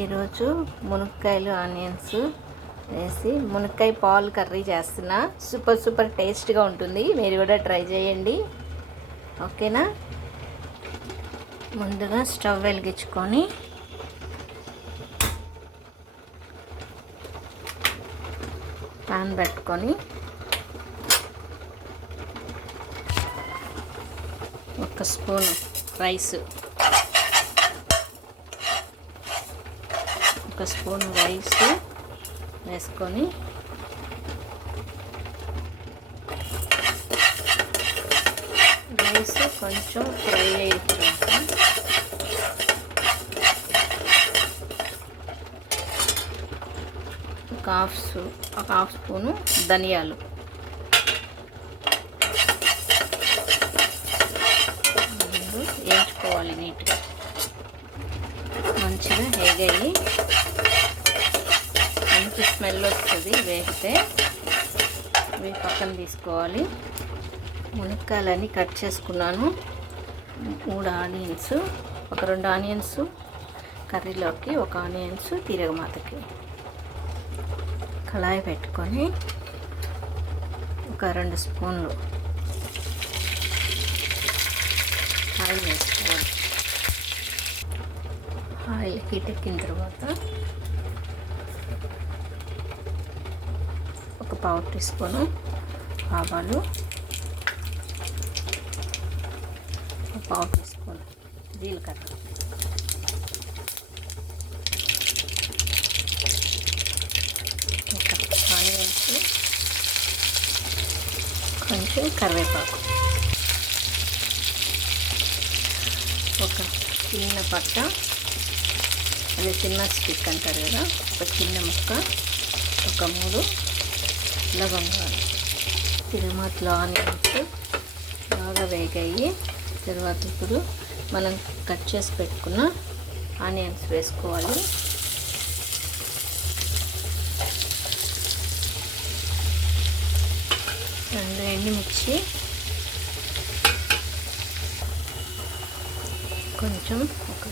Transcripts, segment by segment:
ఈరోజు మునక్కాయలు ఆనియన్స్ వేసి మునక్కాయ పాలు కర్రీ చేస్తున్నా. సూపర్ సూపర్ టేస్ట్గా ఉంటుంది. మీరు కూడా ట్రై చేయండి. ఓకేనా? ముందుగా స్టవ్ వెలిగించుకొని పాన్ పెట్టుకొని ఒక స్పూన్ రైస్ ఒక స్పూన్ రైస్ వేసుకొని రైస్ కొంచెం ఫ్రై అయిపోయాక ఒక హాఫ్ స్పూ ఒక హాఫ్ స్పూను ధనియాలు. ముందు వేయించుకోవాలి నీట్గా. మంచిగా వేగాయి. స్మెల్ వస్తుంది వేస్తే ఇవి పక్కన తీసుకోవాలి. మునక్కాయలని కట్ చేసుకున్నాను. మూడు ఆనియన్స్ ఒక రెండు ఆనియన్స్ కర్రీలోకి ఒక ఆనియన్స్ తీరగమాతకి కళాయి పెట్టుకొని ఒక రెండు స్పూన్లు ఆయిల్ వేసుకోవాలి. ఆయిల్ హీట్ ఎక్కిన తర్వాత పావు టీ స్పూను ఆవాలు పావు టీ స్పూన్ జీలకర్ర. ఒక ఆనియన్స్ కొంచెం కరివేపాకు. ఒక చిన్న పట్ట అదే చిన్న స్టిక్ అంటారు కదా ఒక చిన్న ముక్క ఒక మూడు లవంగాలు తిరుమతలో ఆనియన్స్ బాగా వేగాయి. తర్వాత ఇప్పుడు మనం కట్ చేసి పెట్టుకున్న ఆనియన్స్ వేసుకోవాలి. రెండు ఎండుమిర్చి కొంచెం ఒక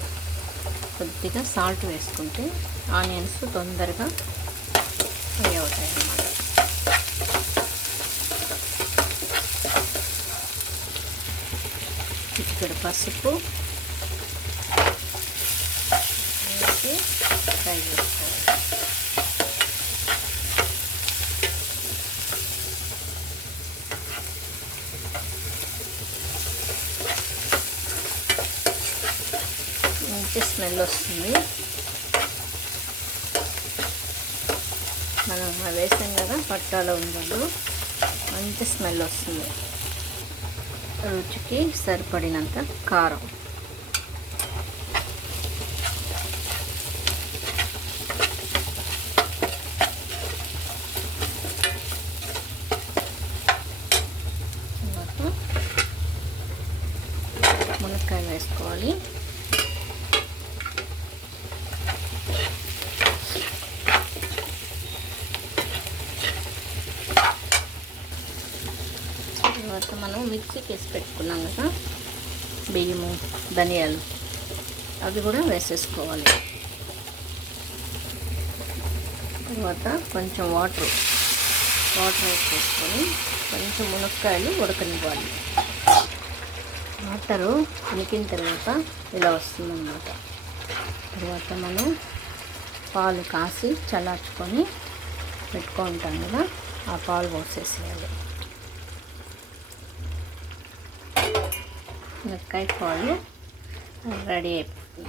కొద్దిగా సాల్ట్ వేసుకుంటే ఆనియన్స్ తొందరగా ఫ్రై అవుతాయి అన్నమాట. ఇక్కడ పసుపు. వేసి ఫ్రై చేసుకోవాలి. మంచి స్మెల్ వస్తుంది. మనం వేసాం కదా పట్టాలో ఉండదు మంచి స్మెల్ వస్తుంది. రుచికి సరిపడినంత కారం. తర్వాత మునక్కాయ వేసుకోవాలి తర్వాత మనం మిక్సీకి వేసి పెట్టుకున్నాం కదా బియ్యము ధనియాలు అవి కూడా వేసేసుకోవాలి. తర్వాత కొంచెం వాటర్ వాటర్ వేసేసుకొని కొంచెం మునక్కాయలు ఉడకనివ్వాలి. వాటరు ఉడికిన తర్వాత ఇలా వస్తుందన్నమాట. తర్వాత మనం పాలు కాసి చల్లార్చుకొని పెట్టుకుంటాం కదా ఆ పాలు పోసేసేయాలి. మునక్కాయ పాలు రెడీ అయిపోతుంది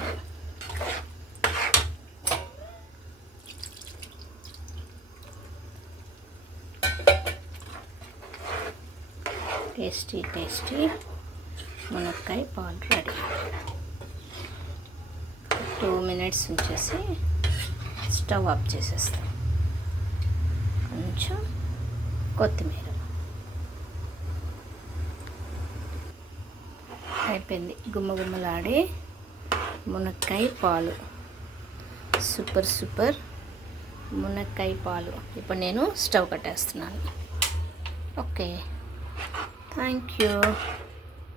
టేస్టీ టేస్టీ మునక్కాయ పాలు రెడీ టూ మినిట్స్ ఉంచేసి స్టవ్ ఆఫ్ చేసేస్తాం కొంచెం కొత్తిమీర అయిపోయింది. గుమ్మగుమ్మలాడే మునక్కాయ పాలు. సూపర్ సూపర్ మునక్కాయ పాలు. ఇప్పుడు నేను స్టవ్ కట్టేస్తున్నాను. ఓకే. Thank you.